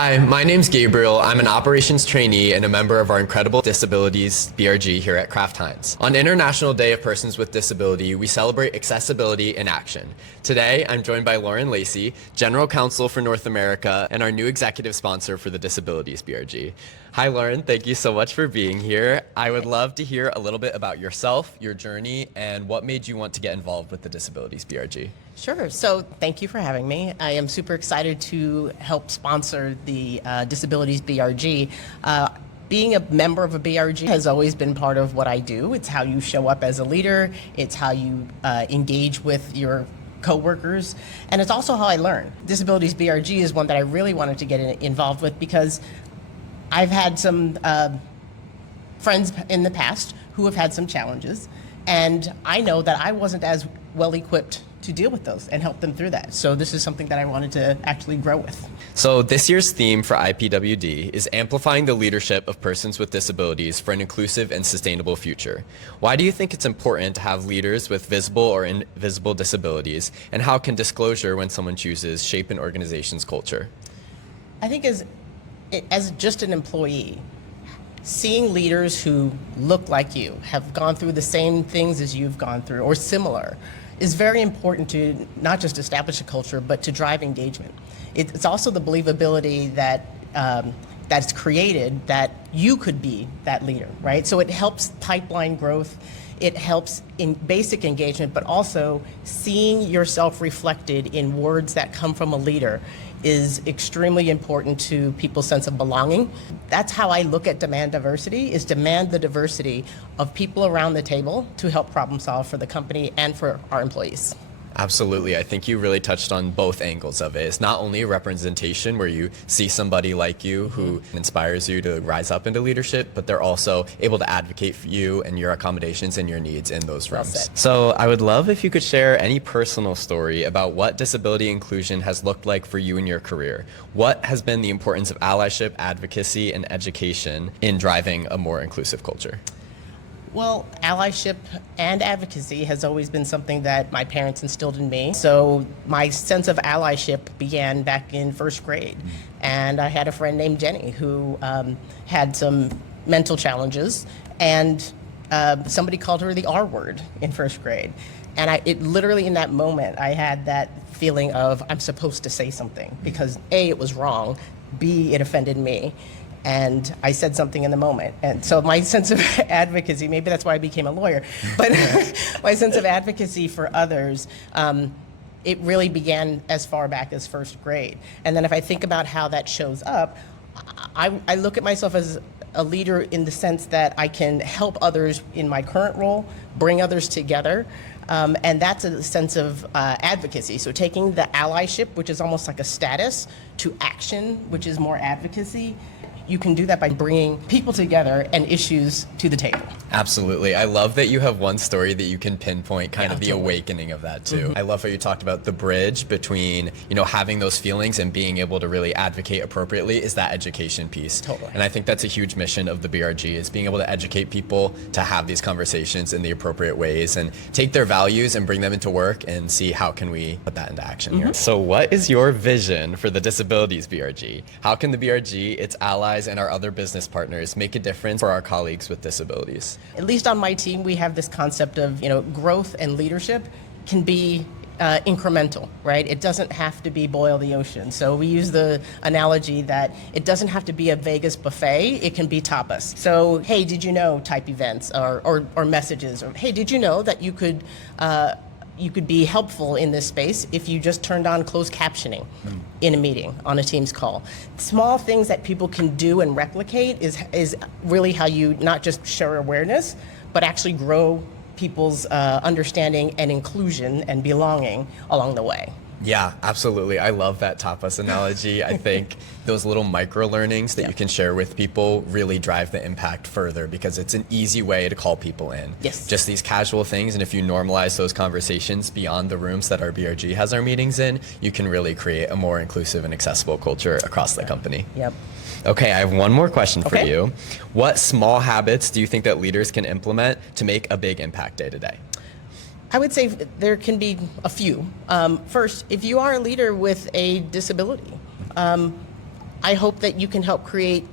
Hi, my name's Gabriel. I'm an operations trainee and a member of our incredible Disabilities BRG here at Kraft Heinz. On International Day of Persons with Disability, we celebrate accessibility in action. Today, I'm joined by Lauren Lacey, General Counsel for North America and our new executive sponsor for the Disabilities BRG. Hi, Lauren. Thank you so much for being here. I would love to hear a little bit about yourself, your journey, and what made you want to get involved with the Disabilities BRG. Sure. So thank you for having me. I am super excited to help sponsor the Disabilities BRG. Being a member of a BRG has always been part of what I do. It's how you show up as a leader. It's how you engage with your coworkers, and it's also how I learn. Disabilities BRG is one that I really wanted to get involved with because I've had some friends in the past who have had some challenges, and I know that I wasn't as well equipped to deal with those and help them through that. So this is something that I wanted to actually grow with. So this year's theme for IPWD is amplifying the leadership of persons with disabilities for an inclusive and sustainable future. Why do you think it's important to have leaders with visible or invisible disabilities, and how can disclosure when someone chooses shape an organization's culture? I think as just an employee, seeing leaders who look like you, have gone through the same things as you've gone through or similar, is very important to not just establish a culture, but to drive engagement. It's also the believability that that's created that you could be that leader, right? So it helps pipeline growth, it helps in basic engagement, but also seeing yourself reflected in words that come from a leader is extremely important to people's sense of belonging. That's how I look at demand diversity, is demand the diversity of people around the table to help problem solve for the company and for our employees. Absolutely. I think you really touched on both angles of it. It's not only a representation where you see somebody like you who inspires you to rise up into leadership, but they're also able to advocate for you and your accommodations and your needs in those rooms. Well said. So I would love if you could share any personal story about what disability inclusion has looked like for you in your career. What has been the importance of allyship, advocacy, and education in driving a more inclusive culture? Well, allyship and advocacy has always been something that my parents instilled in me. So my sense of allyship began back in first grade. And I had a friend named Jenny who had some mental challenges, and somebody called her the R word in first grade. And it literally in that moment, I had that feeling of I'm supposed to say something because A, it was wrong, B, it offended me. And I said something in the moment. And so my sense of advocacy, maybe that's why I became a lawyer, but my sense of advocacy for others, it really began as far back as first grade. And then if I think about how that shows up, I look at myself as a leader in the sense that I can help others in my current role, bring others together. And that's a sense of advocacy. So taking the allyship, which is almost like a status, to action, which is more advocacy. You can do that by bringing people together and issues to the table. Absolutely. I love that you have one story that you can pinpoint kind of the totally. awakening of that too. I love how you talked about the bridge between, having those feelings and being able to really advocate appropriately is that education piece. Totally. And I think that's a huge mission of the BRG, is being able to educate people to have these conversations in the appropriate ways and take their values and bring them into work and see how can we put that into action here. So what is your vision for the Disabilities BRG? How can the BRG, its allies, and our other business partners make a difference for our colleagues with disabilities? At least on my team, we have this concept of, growth and leadership can be incremental, right? It doesn't have to be boil the ocean. So we use the analogy that it doesn't have to be a Vegas buffet, it can be tapas. So, hey, did you know type events or messages, or hey, did you know that you could be helpful in this space if you just turned on closed captioning in a meeting, on a Teams call. Small things that people can do and replicate is really how you not just share awareness, but actually grow people's understanding and inclusion and belonging along the way. Yeah, absolutely. I love that tapas analogy. I think those little micro learnings that you can share with people really drive the impact further because it's an easy way to call people in. Yes. Just these casual things, and if you normalize those conversations beyond the rooms that our BRG has our meetings in, you can really create a more inclusive and accessible culture across the company. Yep. Okay, I have one more question for Okay. you. What small habits do you think that leaders can implement to make a big impact day to day? I would say there can be a few. First, if you are a leader with a disability, I hope that you can help create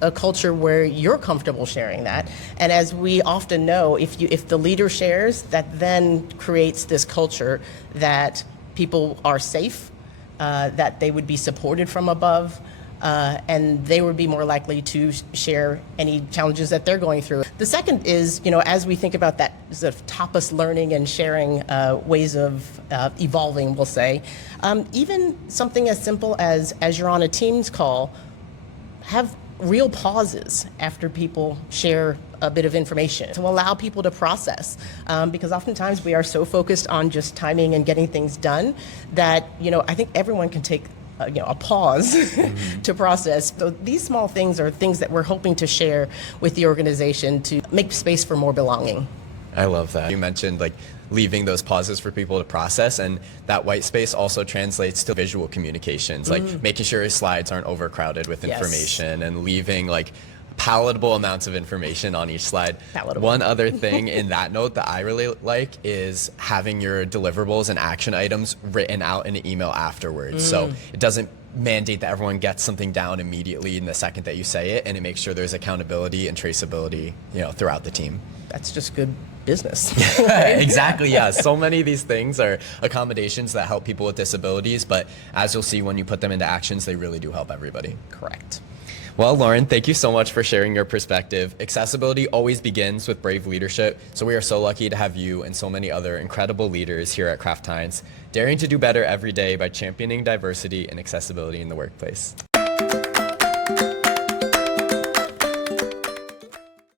a culture where you're comfortable sharing that. And as we often know, if the leader shares, that then creates this culture that people are safe, that they would be supported from above, and they would be more likely to share any challenges that they're going through. The second is, as we think about that sort of tapas learning and sharing ways of evolving, we'll say, even something as simple as you're on a Teams call, have real pauses after people share a bit of information to allow people to process, because oftentimes we are so focused on just timing and getting things done that I think everyone can take a pause to process. So these small things are things that we're hoping to share with the organization to make space for more belonging. I love that. You mentioned leaving those pauses for people to process, and that white space also translates to visual communications, making sure slides aren't overcrowded with information and leaving palatable amounts of information on each slide. Palatable. One other thing in that note that I really like is having your deliverables and action items written out in an email afterwards. So it doesn't mandate that everyone gets something down immediately in the second that you say it, and it makes sure there's accountability and traceability, throughout the team. That's just good business. Exactly, yeah. So many of these things are accommodations that help people with disabilities, but as you'll see when you put them into actions, they really do help everybody. Correct. Well, Lauren, thank you so much for sharing your perspective. Accessibility always begins with brave leadership, so we are so lucky to have you and so many other incredible leaders here at Kraft Heinz, daring to do better every day by championing diversity and accessibility in the workplace.